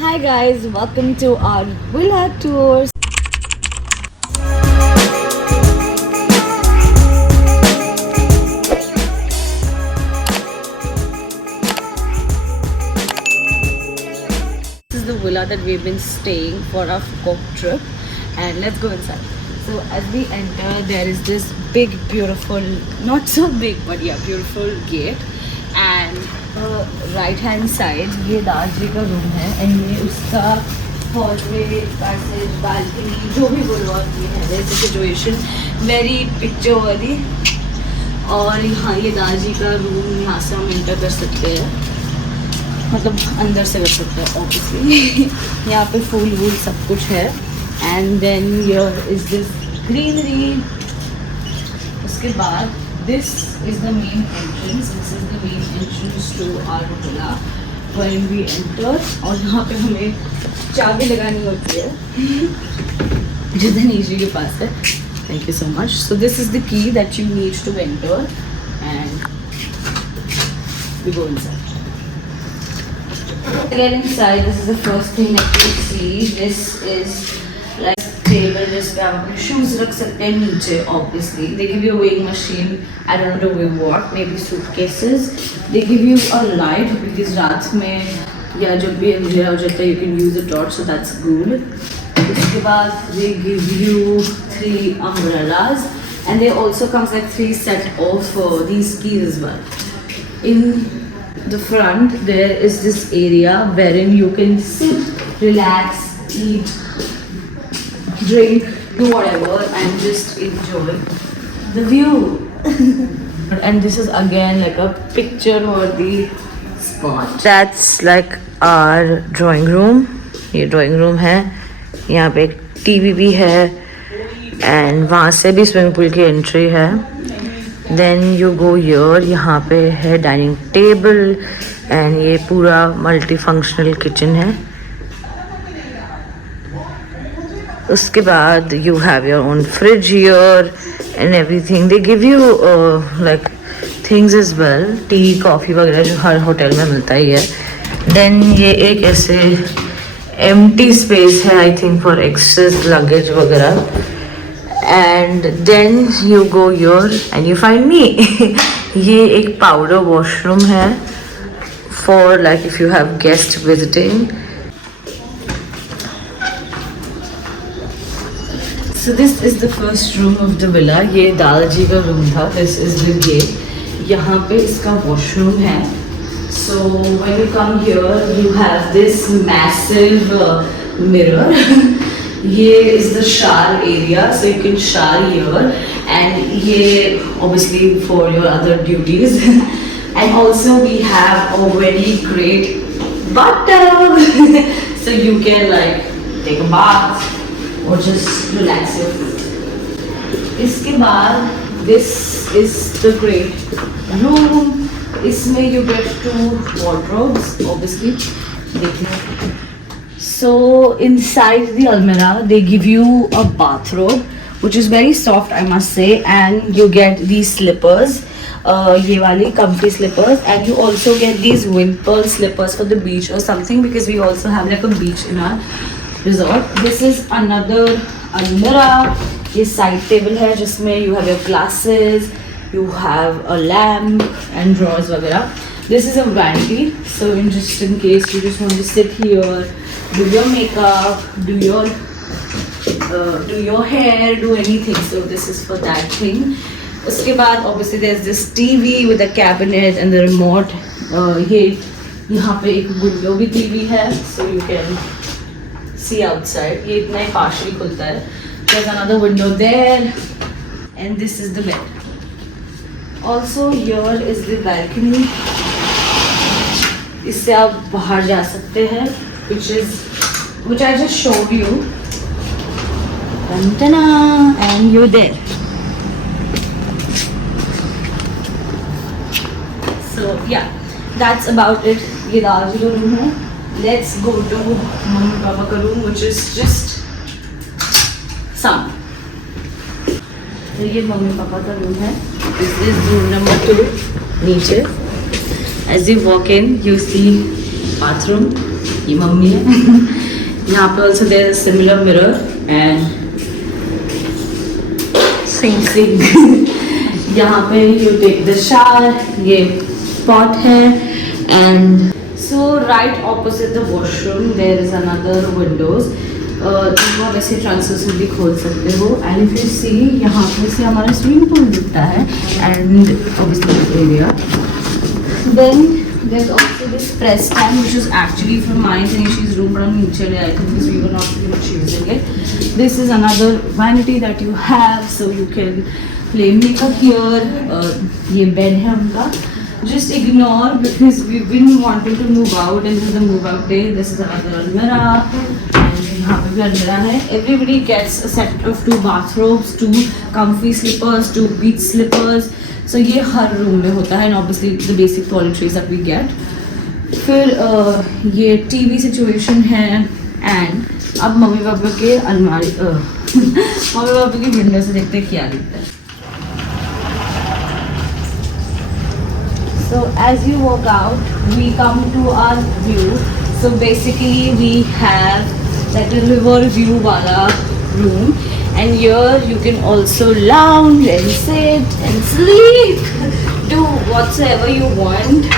Hi guys, welcome to our villa tours. This is the villa that we've been staying for our Cook trip, and let's go inside. So as we enter, there is this big, beautiful, not so big, but yeah, beautiful gate. And right hand side ये दादाजी का room है and ये उसका hallway passage balcony जो भी बोलो आप ये है जैसे सिचुएशन वेरी पिक्चर वाली। और यहाँ ये दादाजी का रूम, यहाँ से हम इंटर कर सकते हैं, मतलब अंदर से कर सकते हैं ऑब्वियसली। यहाँ पे फूल वूल सब कुछ है। And then here is this greenery. उसके बाद this is the main entrance. This is the main entrance to our villa when we enter. और यहाँ पे हमें चाबी लगानी होती है जो धनीश जी के पास है। Thank you so much. So this is the key that you need to enter, and we go inside. Get inside. This is the first thing that you see. This is like table जिस पे आप अपने shoes रख सकते हैं नीचे obviously. They give you a weighing machine. I don't know to weigh what. Maybe suitcases. They give you a light because रात में या जब भी अंधेरा हो जाता है you can use a torch, so that's good. उसके बाद they give you 3 umbrellas and they also comes like 3 set of these keys as well. In the front there is this area wherein you can sit, relax, eat, drink, do whatever and just enjoy the view. And this is again like a picture worthy spot. That's like our drawing room. ये drawing room है, यहाँ पे एक TV भी है and वहाँ से भी स्विमिंग पूल की एंट्री है. Then you go here, यहाँ पे है डाइनिंग टेबल and ये पूरा मल्टी फंक्शनल किचन है. उसके बाद you have your own fridge here and everything. They give you like things as well, tea, coffee वगैरह जो हर होटल में मिलता ही है. Then ये एक ऐसे empty space है I think for excess luggage वगैरह. And then you go here and you find me. ये एक powder washroom है for like if you have guests visiting. So this is the first room of the villa. ये दादाजी का room था. This is the gate. यहाँ पे इसका washroom है. So when you come here, you have this massive mirror. ये is the shower area, so you can shower here. And ये obviously for your other duties. And also we have a very great bathtub, so you can like take a bath or just relax your feet. इसके बाद this is the great room. इसमें you get 2 wardrobes obviously. देखिए. So inside the almirah they give you a bathrobe which is very soft I must say, and you get these slippers. ये वाली comfy slippers, and you also get these wimple slippers for the beach or something because we also have like a beach in our resort. This is another almirah. ये side table है जिसमें you have your glasses, you have a lamp and drawers वगैरह. This is a vanity, so just in case you just want to sit here, do your makeup, do your hair, do anything. So this is for that thing. उसके बाद obviously there's this TV with a cabinet and the remote. ये यहाँ पे एक window भी TV है, so you can see outside. ये इतना ही partially खुलता है. There's another window there, and this is the bed. Also here is the balcony. इससे आप बाहर जा सकते हैं, which I just showed you. Ta-da! And you're there. So yeah, that's about it. ये दादाजी का रूम है. Let's go to mummy papa का room, which is just some. तो ये मम्मी पापा का रूम है. This is room number 2 नीचे. As you walk in, you see bathroom. ये मम्मी है. यहाँ पे also there is a similar mirror and sink. यहाँ पे you take the shower, ये pot है and so right opposite the washroom there is another windows. जिनको आप ऐसे ट्रांसपेरेंटली खोल सकते हो एंड इफ यू सी यहाँ पे से हमारा स्विमिंग पूल दिखता है and obviously area. Then there's also this press stand which is actually from my and Tanishi's room but I'm नीचे ले आई थी because we were not pretty much using it. This is another vanity that you have so you can play makeup here. ये bed है उनका. Just ignore because we've been wanting to move out and this is the move out day. This is another almirah. यहाँ पे भी अलमीरा है. Everybody gets a set of 2 bathrobes, 2 comfy slippers, 2 beach slippers. So ये हर room में होता है and obviously the basic toiletries that we get. फिर ये TV situation है and अब मम्मी पापा के अलमारी मम्मी पापा की विंडो से देखते क्या दिखता है. So as you walk out, we come to our view. So basically we have like a river view wala room and here you can also lounge and sit and sleep, do whatsoever you want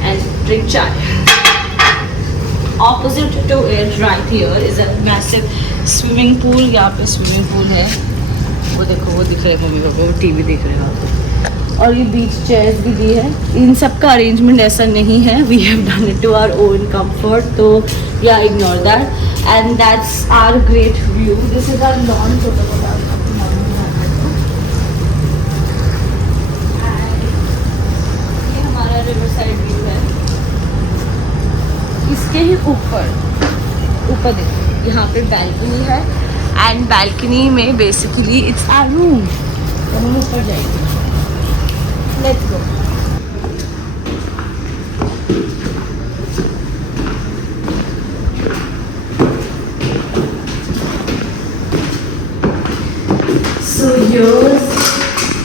and drink chai. Opposite to it right here is a massive swimming pool. यहाँ पे swimming pool है. वो देखो वो दिख रहा है mummy papa वो टीवी देख रहे हैं और ये बीच चेयर्स भी दी है. इन सब का अरेंजमेंट ऐसा नहीं है. We have done it to our own comfort. तो yeah ignore that and that's our great view. This is our lawn. ये हमारा रिवर साइड व्यू है. इसके ही ऊपर देखो यहाँ पे बैल्कनी है एंड बैल्कनी में बेसिकली इट्स आवर रूम. तो हम ऊपर जाएंगे. Let's go. So here's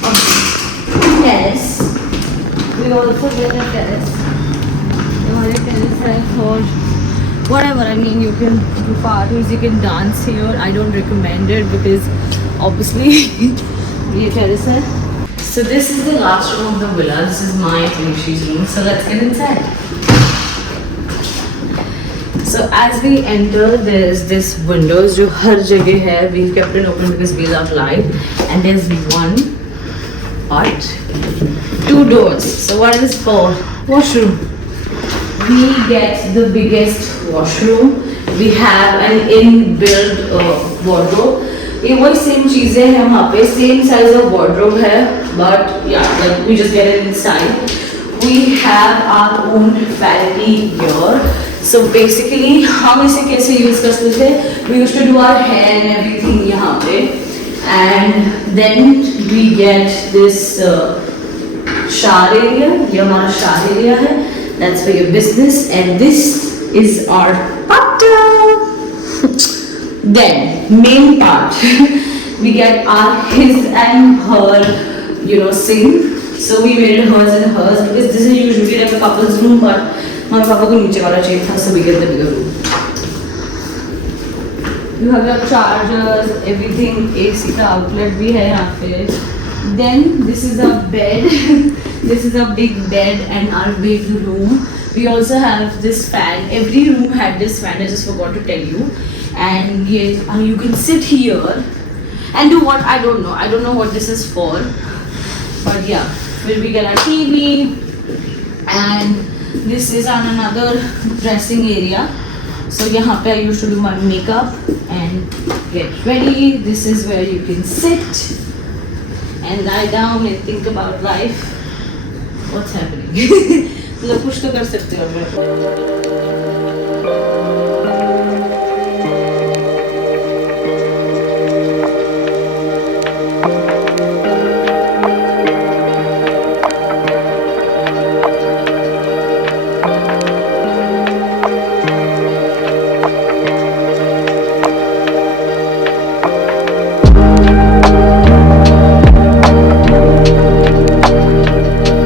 a terrace. We also get a terrace. हमारे terrace है for whatever. I mean, you can do parties, you can dance here. I don't recommend it because obviously ये terrace है. So this is the last room of the villa. This is my Tanishi's room. So let's get inside. So as we enter, there is this windows जो हर जगह है. We kept it open because we love light. And there's one part, 2 doors. So what is this for? Washroom. We get the biggest washroom. We have an inbuilt wardrobe. ये वही same चीज़ें हैं वहाँ पे. Same size of wardrobe है but yeah like we just get it inside. We have our own vanity here. So basically हम इसे कैसे यूज़ करते थे. We used to do our hair and everything यहाँ पे and then we get this shower area. ये हमारा shower area है. That's for your business and this is our bathtub. Then main part we get our his and her sink. So we made it hers and hers because this is usually like a couple's room but my papa को नीचे वाला चाहिए था so we get the bigger room. You have your chargers, everything. AC का outlet भी है यहाँ पे. Then this is a bed. This is a big bed and our big room. We also have this fan. Every room had this fan. I just forgot to tell you. And yes, you can sit here and do what I don't know what this is for, but yeah, we get our TV and this is another dressing area. So यहाँ पे I used to do my makeup and get ready. This is where you can sit and lie down and think about life. What's happening? मतलब कुछ तो कर सकते हो.